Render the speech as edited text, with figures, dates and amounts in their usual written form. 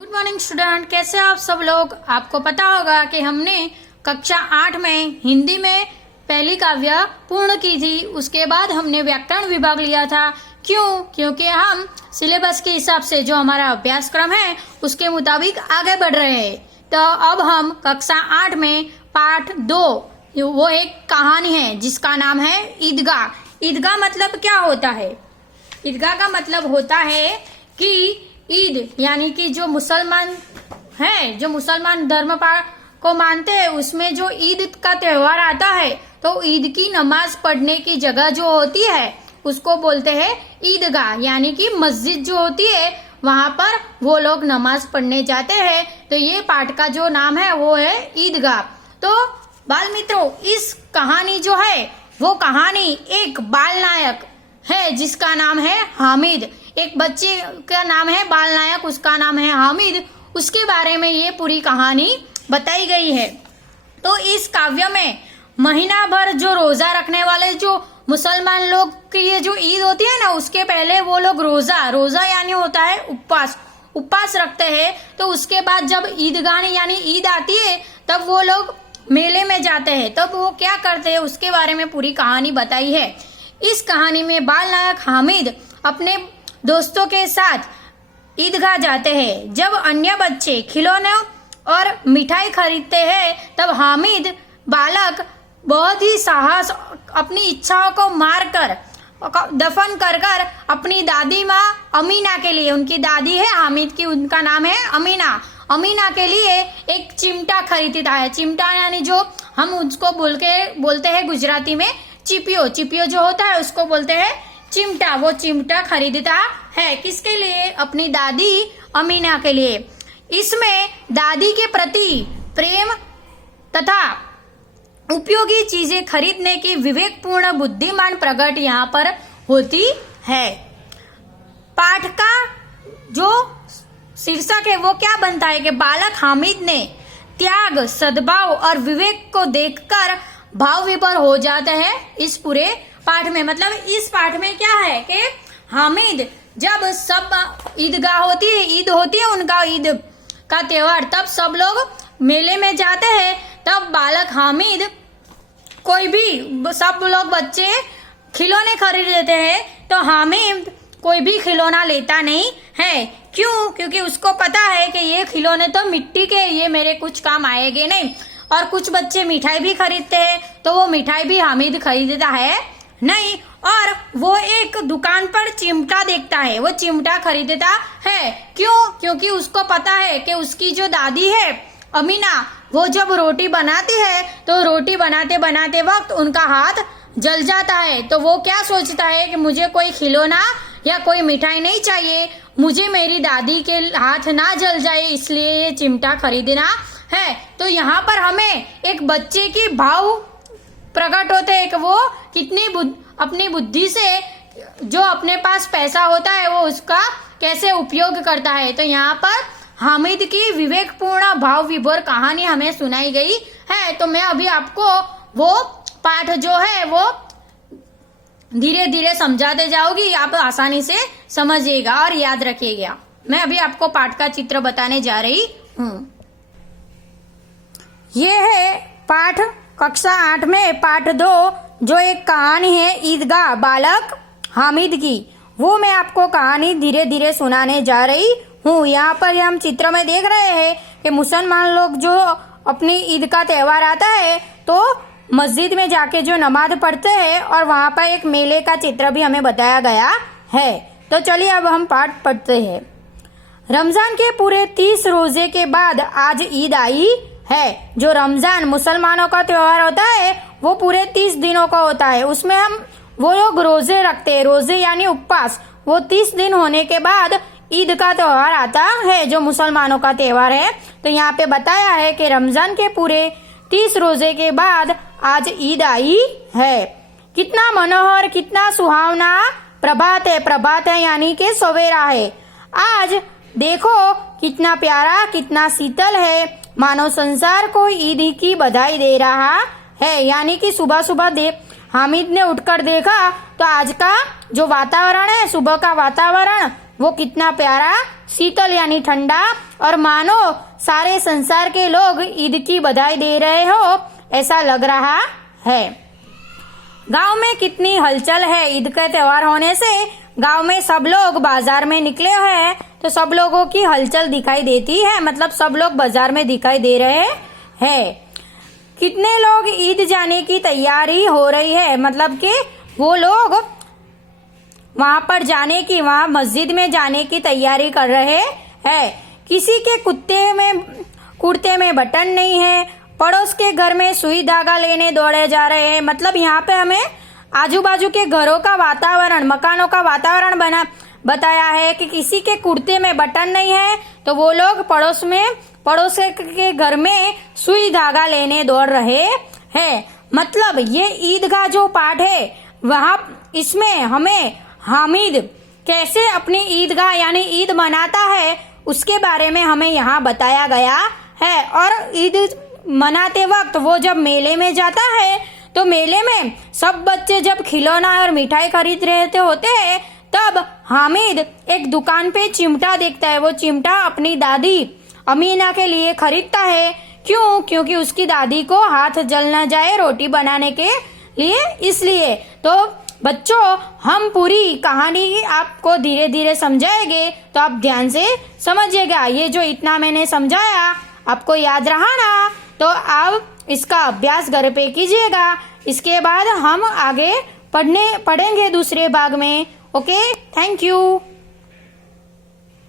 Good morning student, कैसे आप सब लोग। आपको पता होगा कि हमने कक्षा 8 में हिंदी में पहली काव्य पूर्ण की थी। उसके बाद हमने व्याकरण विभाग लिया था। क्योंकि हम सिलेबस के हिसाब से जो हमारा अभ्यासक्रम है उसके मुताबिक आगे बढ़ रहे हैं। तो अब हम कक्षा 8 में पाठ 2, वो एक कहानी है जिसका नाम है ईदगाह। ईदगाह मतलब क्या होता है? ईदगाह का मतलब होता है कि ईद यानी कि जो मुसलमान है, जो मुसलमान धर्म को मानते हैं, उसमें जो ईद का त्योहार आता है तो ईद की नमाज पढ़ने की जगह जो होती है उसको बोलते हैं ईदगाह। यानी कि मस्जिद जो होती है वहां पर वो लोग नमाज पढ़ने जाते हैं। तो ये पाठ का जो नाम है वो है ईदगाह। तो बाल मित्रों, इस कहानी जो है वो कहानी एक बाल नायक है जिसका नाम है हामिद। एक बच्चे का नाम है बाल नायक, उसका नाम है हामिद। उसके बारे में ये पूरी कहानी बताई गई है। तो इस काव्य में महीना भर जो रोजा रखने वाले जो मुसलमान लोग की ये जो ईद होती है ना, उसके पहले वो लोग रोजा यानी होता है उपवास रखते हैं। तो उसके बाद जब ईदगाह यानी ईद आती है तब वो लोग मेले में जाते हैं। तब वो क्या करते हैं उसके बारे में पूरी कहानी बताई है। इस कहानी में बाल नायक हामिद अपने दोस्तों के साथ ईदगाह जाते हैं। जब अन्य बच्चे खिलौने और मिठाई खरीदते हैं तब हामिद बालक बहुत ही साहस अपनी इच्छाओं को मारकर दफन कर अपनी दादी माँ अमीना के लिए, उनकी दादी है हामिद की, उनका नाम है अमीना के लिए एक चिमटा खरीदता है। चिमटा यानी जो हम उसको बोलते हैं गुजराती में चिपियो जो होता है उसको बोलते हैं चिमटा। वो चिमटा खरीदता है किसके लिए? अपनी दादी अमीना के लिए। इसमें दादी के प्रति प्रेम तथा उपयोगी चीजें खरीदने की विवेकपूर्ण बुद्धिमान प्रकट यहाँ पर होती है। पाठ का जो शीर्षक है वो क्या बनता है कि बालक हामिद ने त्याग, सद्भाव और विवेक को देखकर भाव विभोर हो जाता है इस पूरे पाठ में। मतलब इस पाठ में क्या है कि हामिद जब सब ईदगाह होती है, ईद होती है उनका, ईद का त्योहार, तब सब लोग मेले में जाते हैं। तब बालक हामिद सब लोग बच्चे खिलौने खरीद लेते हैं तो हामिद कोई भी खिलौना लेता नहीं है। क्योंकि उसको पता है कि ये खिलौने तो मिट्टी के, ये मेरे कुछ काम आएंगे नहीं। और कुछ बच्चे मिठाई भी खरीदते हैं तो वो मिठाई भी हामिद खरीदता है नहीं। और वो एक दुकान पर चिमटा देखता है, वो चिमटा खरीदता है। क्योंकि उसको पता है कि उसकी जो दादी है अमीना, वो जब रोटी बनाती है तो रोटी बनाते वक्त उनका हाथ जल जाता है। तो वो क्या सोचता है कि मुझे कोई खिलौना या कोई मिठाई नहीं चाहिए, मुझे मेरी दादी के हाथ ना जल जाए, इसलिए ये चिमटा खरीदना है। तो यहाँ पर हमें एक बच्चे की भाव प्रकट होते हैं कि वो कितनी अपनी बुद्धि से जो अपने पास पैसा होता है वो उसका कैसे उपयोग करता है। तो यहाँ पर हामिद की विवेकपूर्ण भाव विभोर कहानी हमें सुनाई गई है। तो मैं अभी आपको वो पाठ जो है वो धीरे धीरे समझाते जाऊंगी, आप आसानी से समझिएगा और याद रखिएगा। मैं अभी आपको पाठ का चित्र बताने जा रही हूँ। ये है पाठ कक्षा 8 में पाठ 2, जो एक कहानी है ईदगाह बालक हामिद की। वो मैं आपको कहानी धीरे धीरे सुनाने जा रही हूँ। यहाँ पर हम चित्र में देख रहे हैं कि मुसलमान लोग जो अपनी ईद का त्योहार आता है तो मस्जिद में जाके जो नमाज पढ़ते हैं और वहाँ पर एक मेले का चित्र भी हमें बताया गया है। तो चलिए अब हम पाठ पढ़ते हैं। रमजान के पूरे 30 रोजे के बाद आज ईद आई है। जो रमजान मुसलमानों का त्योहार होता है वो पूरे 30 दिनों का होता है। उसमें वो लोग रोजे रखते हैं, रोजे यानी उपवास। वो 30 दिन होने के बाद ईद का त्योहार आता है जो मुसलमानों का त्योहार है। तो यहाँ पे बताया है कि रमजान के पूरे 30 रोजे के बाद आज ईद आई है। कितना मनोहर, कितना सुहावना प्रभात है यानी कि सवेरा है। आज देखो कितना प्यारा, कितना शीतल है, मानो संसार को ईद की बधाई दे रहा है। यानी कि सुबह हामिद ने उठकर देखा तो आज का जो वातावरण है, सुबह का वातावरण, वो कितना प्यारा, शीतल यानी ठंडा और मानो सारे संसार के लोग ईद की बधाई दे रहे हो ऐसा लग रहा है। गांव में कितनी हलचल है। ईद का त्योहार होने से गांव में सब लोग बाजार में निकले हुए हैं, तो सब लोगों की हलचल दिखाई देती है, मतलब सब लोग बाजार में दिखाई दे रहे हैं। कितने लोग ईद जाने की तैयारी हो रही है, मतलब कि वो लोग वहां पर जाने की, वहां मस्जिद में जाने की तैयारी कर रहे हैं। किसी के कुर्ते में बटन नहीं है, पड़ोस के घर में सुई धागा लेने दौड़े जा रहे हैं। मतलब यहाँ पे हमें आजू बाजू के घरों का वातावरण, मकानों का वातावरण बताया है कि किसी के कुर्ते में बटन नहीं है तो वो लोग पड़ोस के घर में सुई धागा लेने दौड़ रहे हैं। मतलब ये ईद का जो पाठ है वहां इसमें हमें हामिद कैसे अपनी ईदगाह यानी ईद मनाता है उसके बारे में हमें यहाँ बताया गया है। और ईद मनाते वक्त वो जब मेले में जाता है तो मेले में सब बच्चे जब खिलौना और मिठाई खरीद रहे होते हैं तब हामिद एक दुकान पे चिमटा देखता है। वो चिमटा अपनी दादी अमीना के लिए खरीदता है। क्यों? क्योंकि उसकी दादी को हाथ जल न जाए रोटी बनाने के लिए, इसलिए। तो बच्चों, हम पूरी कहानी आपको धीरे धीरे समझाएंगे तो आप ध्यान से समझिएगा। ये जो इतना मैंने समझाया आपको याद रहा ना, तो आप इसका अभ्यास घर पे कीजिएगा। इसके बाद हम आगे पढ़ेंगे दूसरे भाग में। Okay, thank you.